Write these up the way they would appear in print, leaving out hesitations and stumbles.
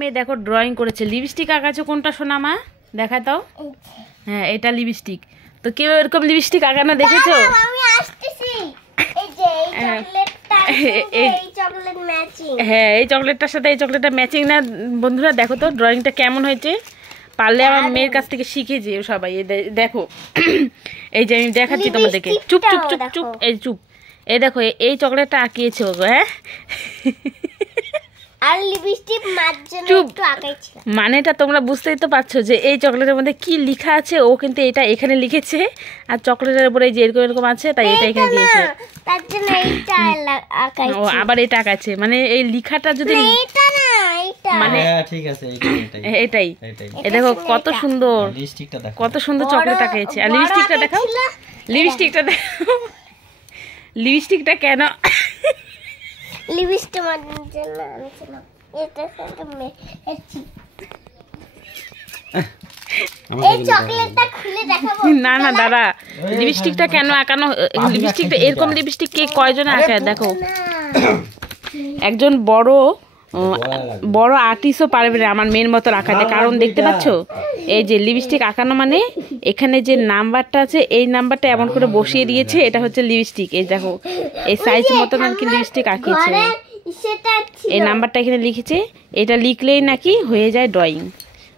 মেয়ে দেখো ড্রয়িং করেছে। লিপস্টিক আঁকাছো কোনটা সোনা মা? দেখা দাও। হ্যাঁ এটা লিপস্টিক। তো কেউ এরকম লিপস্টিক আঁকানো দেখেছো? আমি আসতেছি। এই যে এই চকলেটটা এই চকলেট ম্যাচিং। হ্যাঁ এই চকলেটটার সাথে এই চকলেটটা ম্যাচিং না বন্ধুরা? দেখো তো ড্রয়িংটা কেমন হয়েছে। পারলে আমার মেয়ের কাছ থেকে শিখে যেও সবাই। দেখো এই যে আমি দেখাচ্ছি তোমাদেরকে। চুপ চুপ চুপ চুপ, এই চুপ। এই দেখো এই চকলেটটা আঁকিয়েছে ও। হ্যাঁ আর লিপস্টিক মাঝখানে একটু আঁকাইছি। মানেটা তোমরা বুঝতেই তো পারছো যে এই চকলেটের মধ্যে কি লেখা আছে। ও কিন্তু এটা এখানে লিখেছে আর চকলেটের উপরে যে এরকম এরকম আছে তাই এটা এখানে দিয়েছে। তার জন্য এইটা আঁকাইছি। ও আবার এটা আঁকাচ্ছে। মানে এই লেখাটা যদি এটা না এইটা মানে ঠিক আছে এটাই। এই দেখো কত সুন্দর, লিপস্টিকটা দেখো কত সুন্দর চকলেট আঁকিয়েছে। আর লিপস্টিকটা দেখাও, লিপস্টিকটা দেখো। লিপস্টিকটা কেন লিপস্টিক মাঝখানে জন্য আনছিলাম। এটা সাথে মেখেছি। এই চকলেটটা খুলে দেখাবো? না না দাদা, লিপস্টিকটা কেন আঁকানো? লিপস্টিকটা এরকম লিপস্টিক কে কয়জনে আঁকায় দেখো। একজন বড় আর্টিস্টও পারবে না আমার মেয়ের মতো আঁকাতে। কারণ দেখতে পাচ্ছ এই যে লিপস্টিক আঁকানো মানে এখানে যে নাম্বারটা আছে এই নাম্বারটা এমন করে বসিয়ে দিয়েছে। এটা হচ্ছে লিপস্টিক। এই দেখো এই সাইজ মতো নাকি লিপস্টিক আঁকিয়েছে। এই নাম্বারটা এখানে লিখেছে। এটা লিখলেই নাকি হয়ে যায় ড্রয়িং।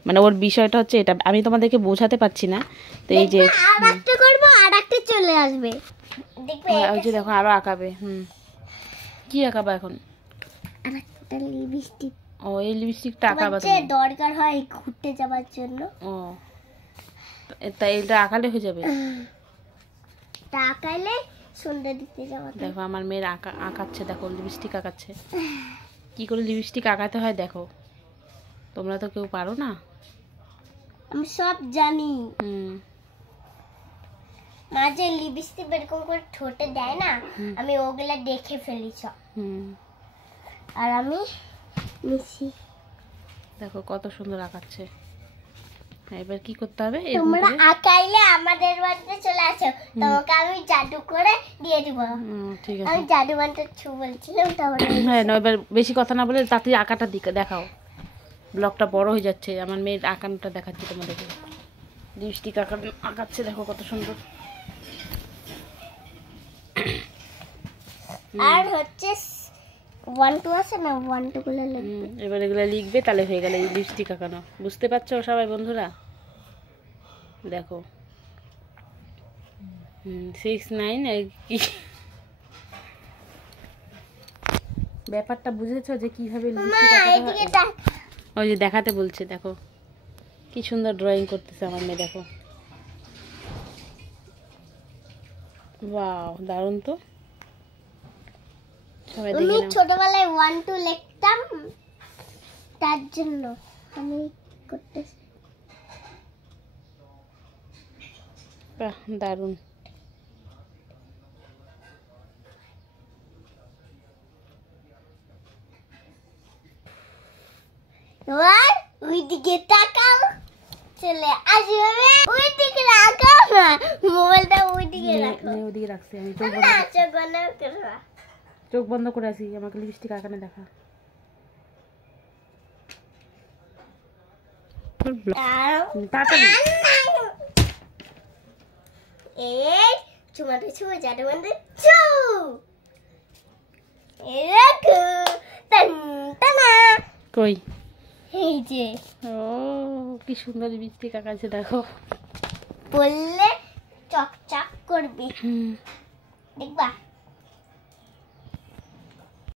মানে ওর বিষয়টা হচ্ছে এটা। আমি তোমাদেরকে বোঝাতে পারছি না। তো এই যে আরেকটা করব, আরেকটা চলে আসবে দেখবে। ওই যে দেখো আরো আঁকাবে। কি আঁকাবা এখন? আরেকটা লিপস্টিক। ও এই লিপস্টিকটা আঁকাবা যে দরকার হয় ঘুরতে যাওয়ার জন্য। ও তাই এটা আঁকালে হয়ে যাবে। টাকাইলে সুন্দর দিতে যাওয়া। দেখো আমার মেয়ের আঁকাচ্ছে। দেখো লিপস্টিক আঁকাচ্ছে। কি করে লিপস্টিক আঁকাতে হয় দেখো। তোমরা তো কেউ পারো না। আমি সব জানি। মাঝে লিপস্টিক এরকম করে ঠোঁটে দেয় না, আমি ওগুলা দেখে ফেলি সব। আর আমি মিশি। দেখো কত সুন্দর আঁকাচ্ছে। এবার কি করতে হবে? তোমরা আঁকাইলে আমাদের বাড়িতে চলে আসো, তোমাকে আমি জাদু করে দিয়ে দিব। ঠিক আছে। আমি জাদু বানতে ছু বলছিলাম তাহলে। হ্যাঁ এবার বেশি কথা না বলে তাড়াতাড়ি আঁকাটা দেখাও। ব্লগটা বড় হয়ে যাচ্ছে। আমার মেয়ের আঁকানোটা দেখাচ্ছি তোমাদেরকে। লিপস্টিক আঁকাচ্ছে দেখো কত সুন্দর। আর হচ্ছে 1 2 আছে না, 1 2 গুলো লিখবে। এবার এগুলো লিখবে তাহলে হয়ে গেল এই লিপস্টিক আঁকানো। বুঝতে পারছো সবাই বন্ধুরা? দেখো 6 9 কি ব্যাপারটা বুঝেছো যে কিভাবে লিপস্টিক আঁকাতে হয়? ওই যে দেখাতে বলছে। দেখো কি সুন্দর ড্রয়িং করতেছে আমার মেয়ে। দেখো ওয়াও দারুণ তো। সবাই দেখে আমি নাও। ছোটবেলায় 1 2 লিখতাম, তার জন্য আমি করতেছি। বাহ দারুণ। এবার ওইদিকে তাকাও, চলে আসবে। ওইদিকে রাখাও না, মোবাইলটা ওইদিকে রাখো। ওইদিকে রাখছি আমি। চোখ বন্ধ করে আছি। আমাকে লিপস্টিক আঁকানো দেখা। এই চুমাতে ছু জাদু বন্ধু ছু। এরকম টান টানা। কই? এই যে ও কি সুন্দর লিপস্টিক আঁকাছে দেখো। বললে চকচক করবে, দেখবা।